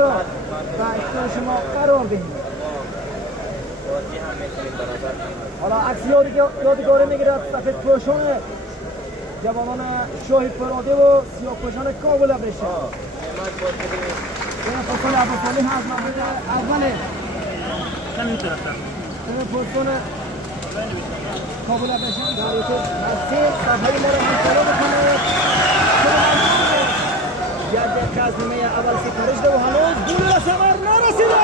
را و اختیار شما قرار دهیم. حالا عکس یادگاری میگیرد سفید پوشان جوانان شاهد فراده و سیاه پوشان کابل بشه. این پوشان عباسالی هست محمود اوله همین طرف این پوشان کابل بشه در یوتیوب مسیح صفحه ما را مشترک بکنید. جد کازمیه اول سفارش ده و هنوز گول ثمر نرسیده.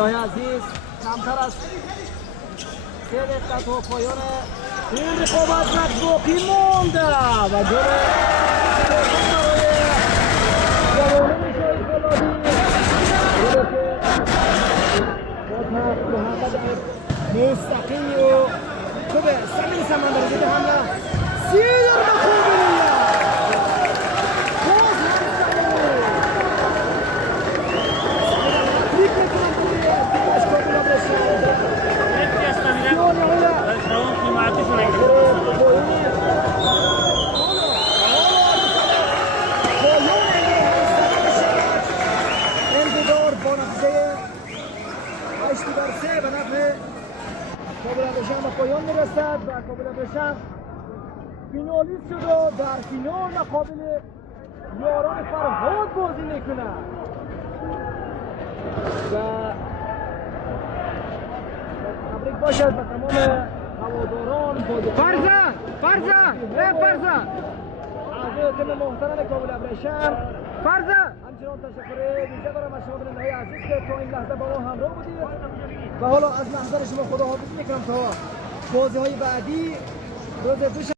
شنونده‌های عزیز کمتر از 3 دقیقه تا پایان این رقابت باقی مانده و جلوی برای جوانان شاهد فولادی محمد مستقیم و خوبه سمین سمندر زده همه 30 دقیقه خوبه پایان میرسد و کابل بشم فینالیست شد و در فینال مقابل یاران فرهاد بازی میکنن و تبریک باشد به تمام هواداران فرزند فرزند اعضای تیم محترم کابل ابریشم. فرزند همچنان تشکر ویژه دارم از شما بیننده‌های عزیز که تا این لحظه با ما همراه بودید و حالا از محضر شما خداحافظی میکنم تا بازی‌های بعدی روز دوشنبه